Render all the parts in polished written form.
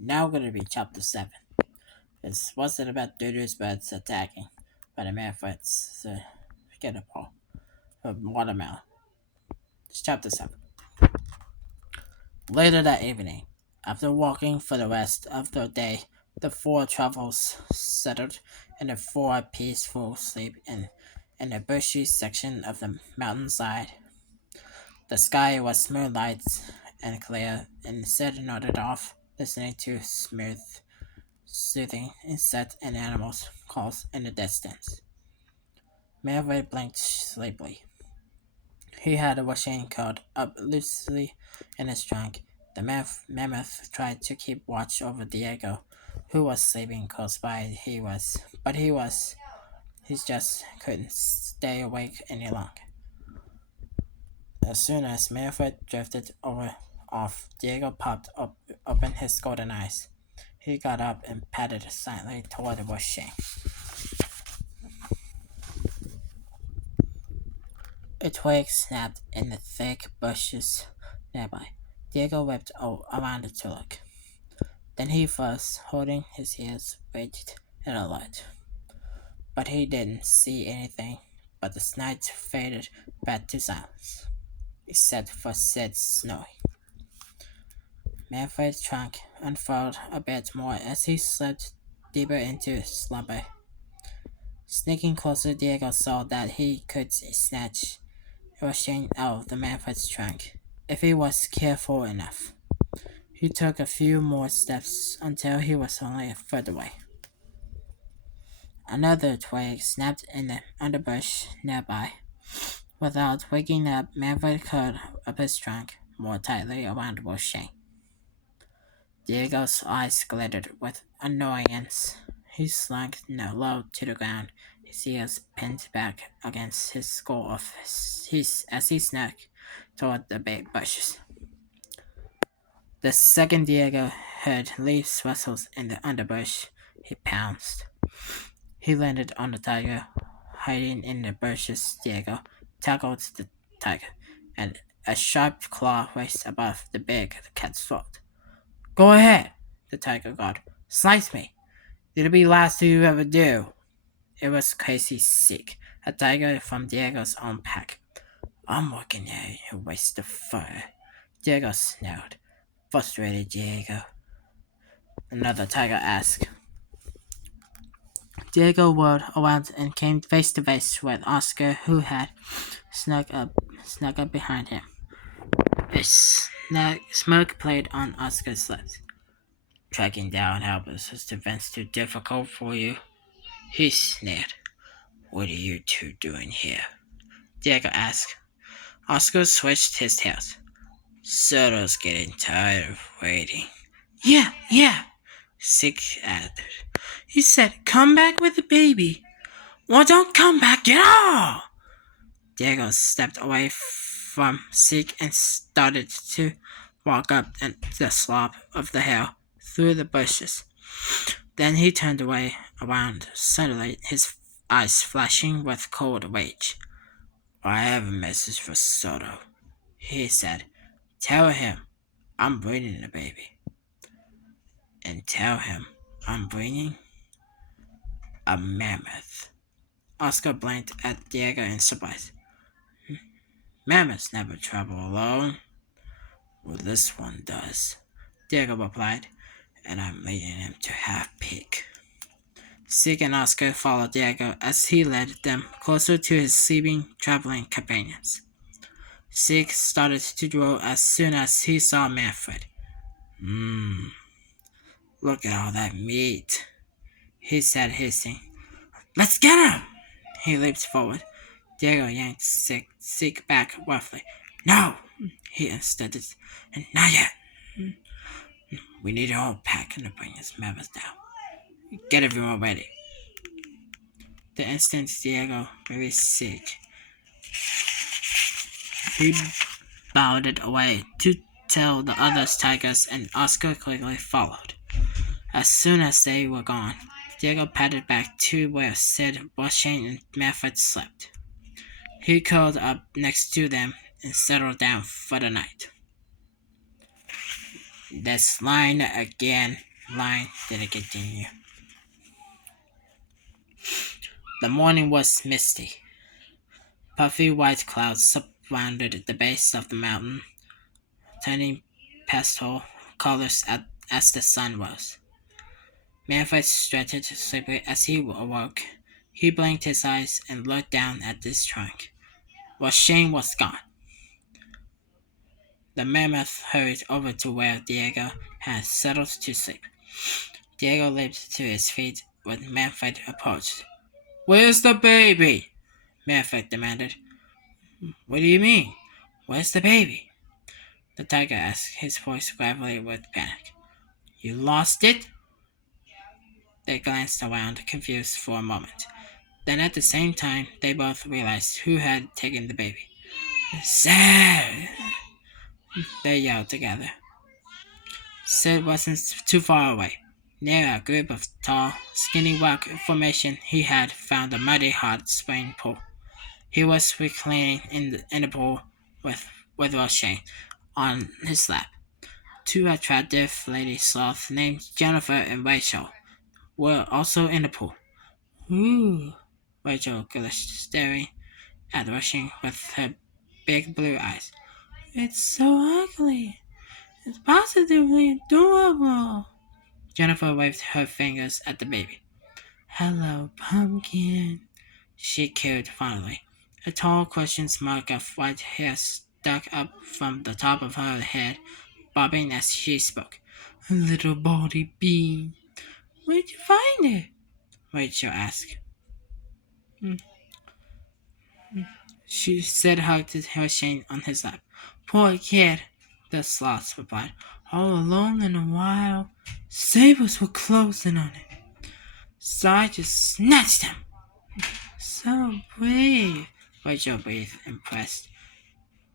Now gonna be chapter 7. This wasn't about dudes birds attacking, but a man fights get a paw. Watermelon. It's chapter 7. Later that evening, after walking for the rest of the day, the four travelers settled in a for peaceful sleep in a bushy section of the mountainside. The sky was moonlight and clear, and Sid nodded off, listening to soothing insect and animals calls in the distance. Mervyn blinked sleepily. He had a washing curled up loosely in his trunk. The mammoth tried to keep watch over Diego, who was sleeping close by. He just couldn't stay awake any longer. As soon as Mervyn drifted off, Diego open his golden eyes. He got up and padded silently toward the washing. A twig snapped in the thick bushes nearby. Diego whipped around to look. Then he was holding his ears, waited in a light. But he didn't see anything, but the night faded back to silence, except for Sid's snoring. Manfred's trunk unfurled a bit more as he slipped deeper into slumber. Sneaking closer, Diego saw that he could snatch rushing out of the Manfred's trunk if he was careful enough. He took a few more steps until he was only a foot away. Another twig snapped in the underbrush nearby. Without waking up, Manfred curled up his trunk more tightly around Washing. Diego's eyes glittered with annoyance. He slunk low to the ground, his ears pinned back against his skull as he snuck toward the big bushes. The second Diego heard leaves rustle in the underbrush, he pounced. He landed on the tiger, hiding in the bushes. Diego tackled the tiger, and a sharp claw raised above the big cat's throat. Go ahead, the tiger god. Slice me. It'll be the last thing you ever do. It was Casey Sick, a tiger from Diego's own pack. I'm working here, you waste of fur. Diego snarled. Frustrated, Diego. Another tiger asked. Diego whirled around and came face to face with Oscar, who had snuck up behind him. Smoke played on Oscar's lips. Tracking down helpers is defense too difficult for you? He sneered. What are you two doing here? Diego asked. Oscar switched his tails. Soto's getting tired of waiting. Yeah, Sick added. He said, come back with the baby. Well, don't come back at all. Diego stepped away from Sick and started to walk up the slope of the hill through the bushes. Then he turned away around, suddenly his eyes flashing with cold rage. I have a message for Soto, he said. Tell him I'm bringing the baby. And tell him I'm bringing a mammoth. Oscar blinked at Diego in surprise. Mammoths never travel alone. Well, this one does, Diego replied, and I'm leading him to Half Peak. Sig and Oscar followed Diego as he led them closer to his sleeping traveling companions. Sig started to drool as soon as he saw Manfred. Look at all that meat, he said, hissing. Let's get him! He leaped forward. Diego yanked Sig back roughly. No, he insisted, and not yet. We need a whole pack to bring his mammoth down. Get everyone ready. The instant Diego released Sig, he bounded away to tell the other tigers, and Oscar quickly followed. As soon as they were gone, Diego padded back to where Sid, Washing, and Manfred slept. He curled up next to them and settled down for the night. This line again. Line didn't continue. The morning was misty. Puffy white clouds surrounded the base of the mountain, turning pastel colors as the sun rose. Manfred stretched sleepily as he awoke. He blinked his eyes and looked down at his trunk. Shane was gone. The mammoth hurried over to where Diego had settled to sleep. Diego leaped to his feet when Manfred approached. "Where's the baby?" Manfred demanded. "What do you mean? Where's the baby?" The tiger asked, his voice gravelly with panic. "You lost it?" They glanced around, confused for a moment. Then at the same time, they both realized who had taken the baby. "Sid!" They yelled together. Sid wasn't too far away. Near a group of tall, skinny rock formation, he had found a muddy hot spring pool. He was reclining in the pool with Roshane on his lap. Two attractive lady sloths named Jennifer and Rachel were also in the pool. "Ooh," Rachel gushed, staring at Roshane with her big blue eyes. "It's so ugly. It's positively adorable." Jennifer waved her fingers at the baby. "Hello, pumpkin," she cooed fondly. A tall question mark of white hair stuck up from the top of her head, bobbing as she spoke. "A little baldy bean. Where'd you find it?" Rachel asked. She said, hugged her Shane on his lap. "Poor kid," the sloth replied. "All alone in the wild. Sabres were closing on him, so I just snatched him." "So brave," Rachel breathed, impressed.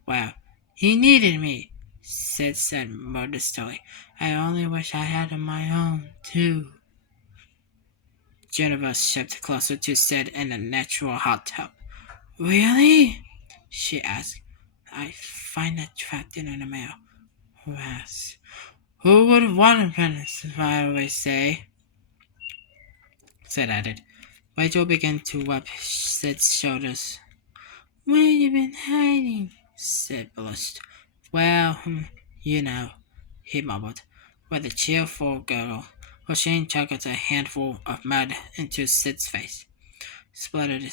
"Well, he needed me," Sid said modestly. "I only wish I had my own, too." Jennifer stepped closer to Sid in a natural hot tub. "Really?" she asked. "I find that attractive in a male." "Who asked?" "Who would want a penis, if I always say?" Sid added. Rachel began to rub Sid's shoulders. "Where you been hiding?" Sid blushed. "Well, you know," he mumbled. With a cheerful gurgle, Roshane chucked a handful of mud into Sid's face. Spluttered.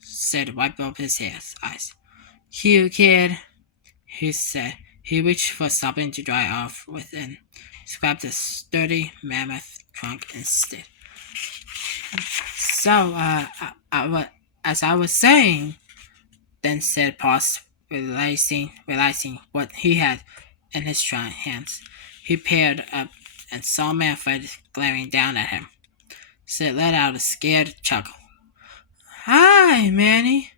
Sid wiped up his eyes. "Cute kid," he said. He reached for something to dry off with and grabbed a sturdy mammoth trunk instead. "So, as I was saying," then Sid paused, realizing what he had in his hands. He peered up and saw Manfred glaring down at him. Sid let out a scared chuckle. "Hi, Manny,"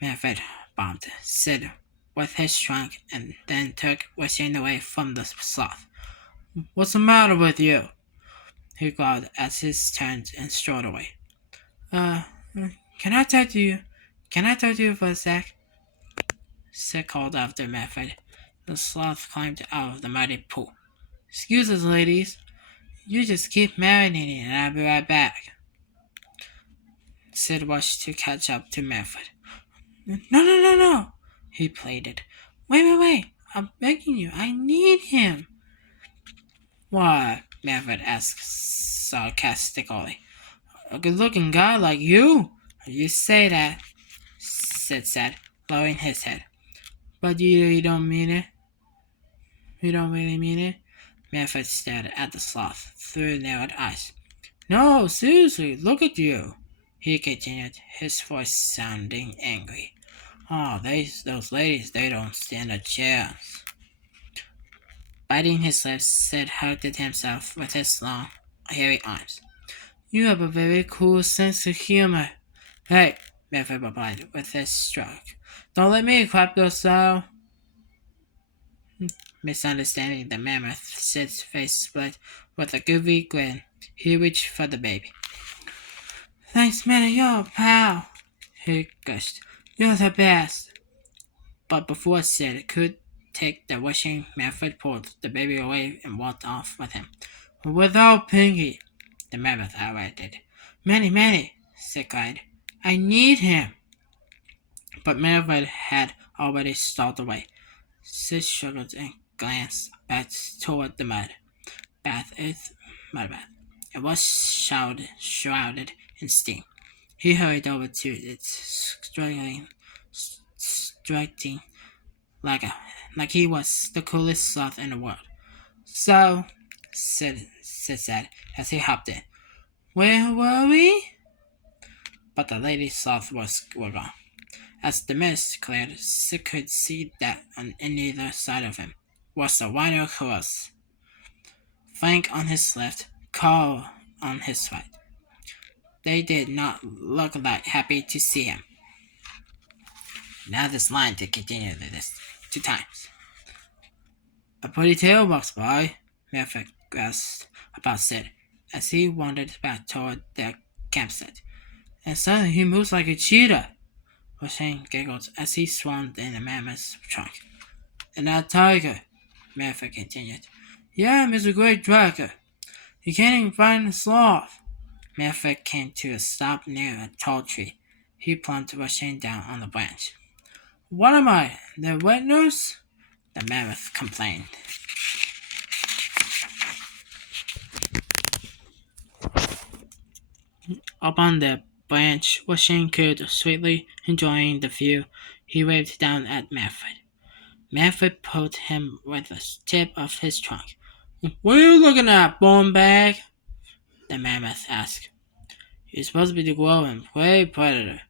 Manfred bumped Sid with his trunk and then took Roshane away from the sloth. "What's the matter with you?" he growled as he turned and strode away. Can I talk to you? Can I talk to you for a sec?" Sid called after Manfred. The sloth climbed out of the muddy pool. "Excuse us, ladies. You just keep marinating and I'll be right back." Sid rushed to catch up to Manfred. No, he pleaded. Wait. I'm begging you. I need him." "What?" Manfred asked sarcastically. "A good-looking guy like you? You say that," Sid said, lowering his head. "But you don't mean it? You don't really mean it?" Manfred stared at the sloth through narrowed eyes. "No, seriously, look at you," he continued, his voice sounding angry. "Oh, those ladies, they don't stand a chance." Biting his lips, Sid hugged himself with his long, hairy arms. "You have a very cool sense of humor." "Hey," Manfred replied with his stroke. "Don't let me clap your style." Misunderstanding the mammoth, Sid's face split with a goofy grin. He reached for the baby. "Thanks, man, you're a pal," he gushed. "You're the best." But before Sid could take the wishing, Manfred pulled the baby away and walked off with him. Without Pinky, the mammoth outrighted. Manny, Sid cried. I need him. But Manfred had already stalked away. Sid struggled and glanced back toward the mud bath. It was shrouded in steam. He hurried over to it, striking like he was the coolest sloth in the world. So, Sid said as he hopped in. Where were we? But the lady sloth were gone. As the mist cleared, Sid could see that on either side of him was the rhinoceros, Frank on his left, Carl on his right. They did not look like happy to see him. Now this line to continue this 2 times. A pretty tail box, boy, Merrick gasped about Sid as he wandered back toward their campsite. And suddenly he moves like a cheetah. Shane giggled as he swung in the mammoth's trunk. And that tiger, Merrick continued. Yeah, Mr. Great Tracker. You can't even find the sloth. Merrick came to a stop near a tall tree. He plumped Shane down on the branch. What am I, the wet nurse? The mammoth complained. Up on the branch, Shane could sweetly enjoying the view, he waved down at Manfred. Manfred pulled him with the tip of his trunk. What are you looking at, bone bag? The mammoth asked. You're supposed to be the glowing prey predator.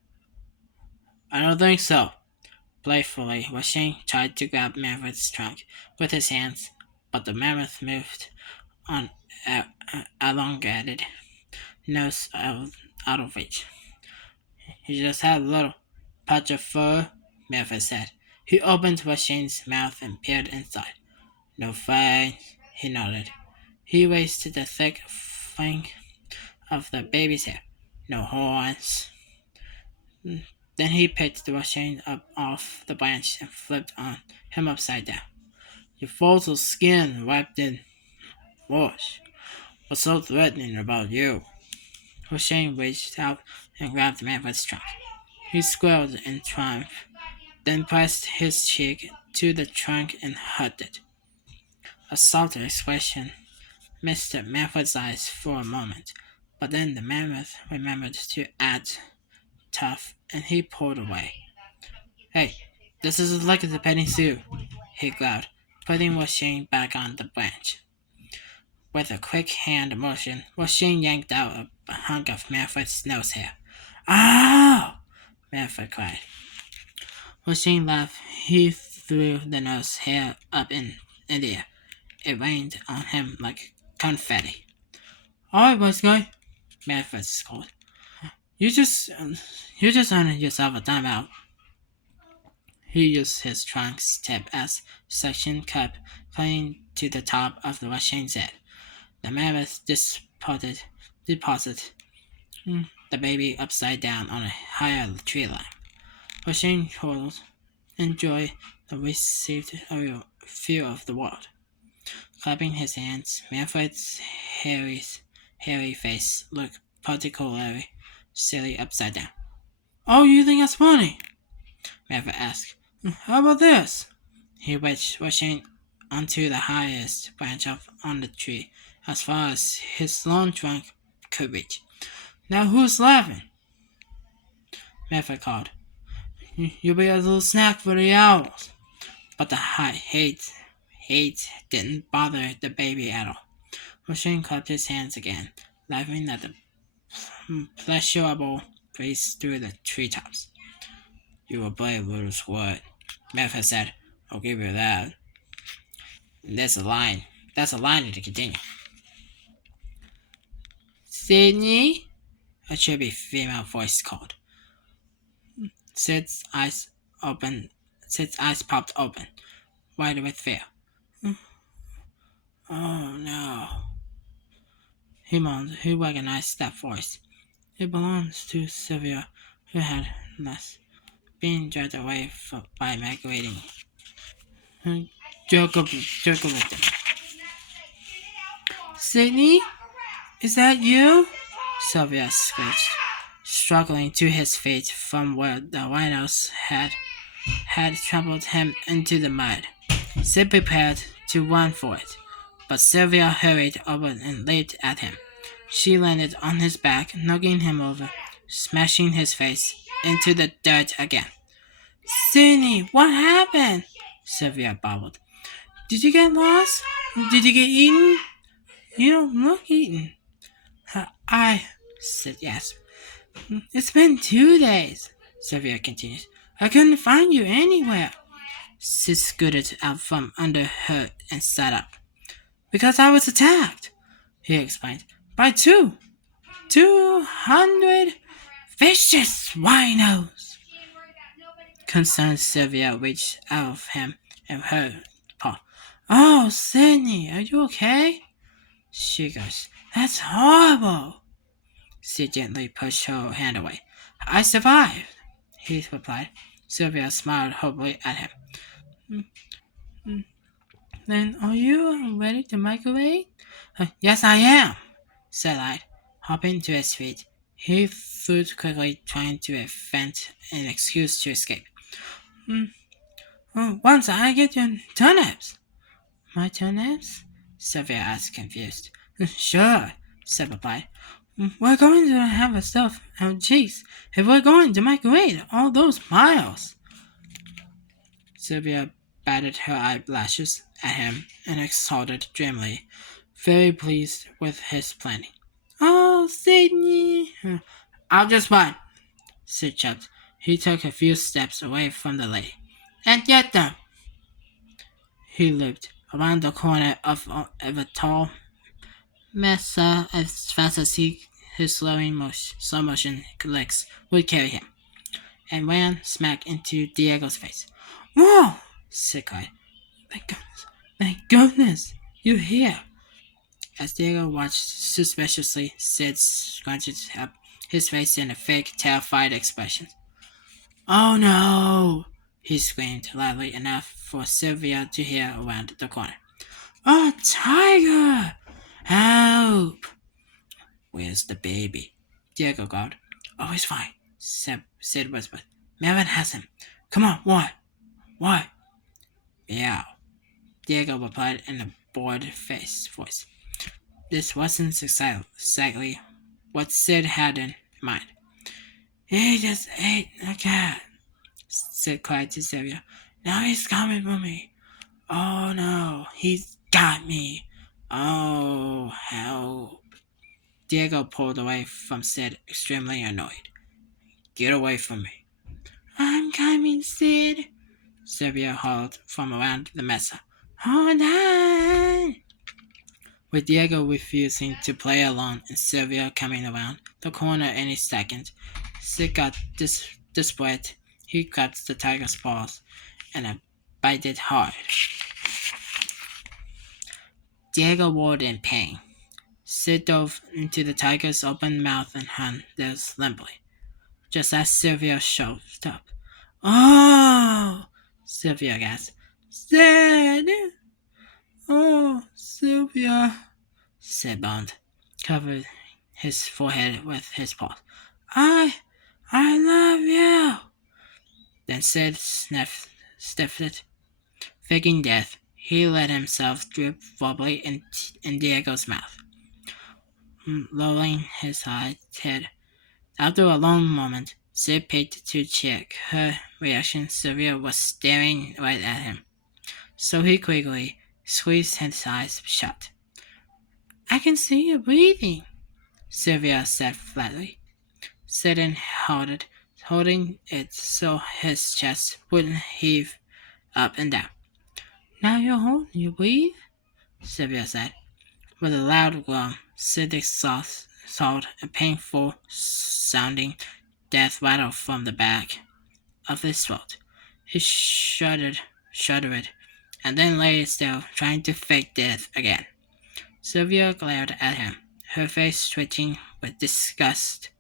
I don't think so. Playfully, Shane tried to grab Manfred's trunk with his hands, but the mammoth moved on elongated nose out of reach. You just had a little patch of fur, Manfred said. He opened Shane's mouth and peered inside. No fangs, he nodded. He raised the thick fang of the baby's hair. No horns. Then he picked Shane up off the branch and flipped on him upside down. Your fossil skin wrapped in wash. What's so threatening about you? Shane reached out and grabbed Manfred's trunk. He squealed in triumph, then pressed his cheek to the trunk and hugged it. A salty expression missed Manfred's eyes for a moment, but then the mammoth remembered to add tough, and he pulled away. Hey, this isn't like the petting zoo, he growled, putting Shane back on the branch. With a quick hand motion, Shane yanked out a hunk of Manfred's nose hair. Ow! Manfred cried. Shane laughed. He threw the nose hair up in the air. It rained on him like confetti. All right, boys, guy, Manfred scolded. You're just earning yourself a timeout. He used his trunk's tip as suction cup, clinging to the top of the Shane's head. The mammoth deposited the baby upside down on a higher tree line. Shane chortled, enjoy the received view of the world. Clapping his hands, Manfred's hairy face looked particularly silly upside down. Oh, you think that's funny? Manfred asked. How about this? He reached Shane onto the highest branch on the tree, as far as his long trunk could reach. Now who's laughing? Manfred called. You'll be a little snack for the owls. But the hate didn't bother the baby at all. Shane clapped his hands again, laughing at the pleasurable breeze through the treetops. You were brave, little squirt, Manfred said. I'll give you that. That's a line to continue. Sydney? A chubby female voice called. Sid's eyes popped open, wide with fear. Oh no. He moaned. He recognized that voice. It belongs to Sylvia, who had been dragged away by migrating Juggle with them. Sydney, is that you? Sylvia screeched, struggling to his feet from where the rhinos had trampled him into the mud. Sid prepared to run for it, but Sylvia hurried over and leaped at him. She landed on his back, knocking him over, smashing his face into the dirt again. Sydney, what happened? Sylvia babbled. Did you get lost? Did you get eaten? You don't look eaten. Said yes. It's been 2 days, Sylvia continued. I couldn't find you anywhere. Sid scooted out from under her and sat up. Because I was attacked, he explained, by 200 vicious rhinos. Concerned Sylvia reached out of him and her paw. Oh, Sydney, are you okay? She goes, that's horrible. Sid gently pushed her hand away. I survived, he replied. Sylvia smiled hopefully at him. Then are you ready to microwave? Yes, I am, said Ide, hopping to his feet. He flew quickly, trying to invent an excuse to escape. Once I get your turnips. My turnips? Sylvia asked, confused. Sure, Sid replied. We're going to have a stuffed cheese if we're going to microwave all those miles. Sylvia batted her eyelashes at him and exulted dreamily, very pleased with his planning. Oh, Sydney! I'll just run, Sid chirped. He took a few steps away from the lady. And get them! He looped around the corner of a tall mesa as fast as his slow motion legs would carry him, and ran smack into Diego's face. Whoa! Sid cried. Thank goodness, you're here. As Diego watched suspiciously, Sid scrunched up his face in a fake, terrified expression. Oh no! He screamed loudly enough for Sylvia to hear around the corner. A tiger! Help! Where's the baby? Diego growled. Oh, he's fine, Sid whispered. Melvin has him. Come on, what? Meow, Diego replied in a bored-faced voice. This wasn't exactly what Sid had in mind. He just ate a cat, Sid cried to Sylvia. Now he's coming for me. Oh no, he's got me. Oh, help. Diego pulled away from Sid, extremely annoyed. Get away from me. I'm coming, Sid, Sylvia hauled from around the mesa. Hold on! With Diego refusing to play along and Sylvia coming around the corner any second, Sid got desperate. He grabbed the tiger's paws and bit it hard. Diego roared in pain. Sid dove into the tiger's open mouth and hung there limply, just as Sylvia shoved up. Oh! Sylvia gasped. Sid! Oh, Sylvia, Sid moaned, covered his forehead with his paws. I love you. Then Sid stiffened, faking death. He let himself drip wobbly in Diego's mouth, lowering his head. After a long moment, Sid peeked to check her reaction. Sylvia was staring right at him, so he quickly squeezed his eyes shut. I can see you breathing, Sylvia said flatly. Sid holding it so his chest wouldn't heave up and down. Now you're home, you breathe? Sylvia said. With a loud groan, Sid exhaled a painful sounding death rattle from the back of his throat. He shuddered, and then lay still, trying to fake death again. Sylvia glared at him, her face twitching with disgust.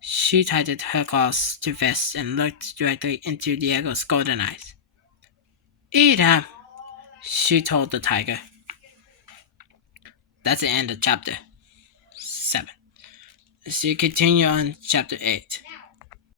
She tightened her claws to fists and looked directly into Diego's golden eyes. Eat him, she told the tiger. That's the end of chapter 7. So you continue on chapter 8.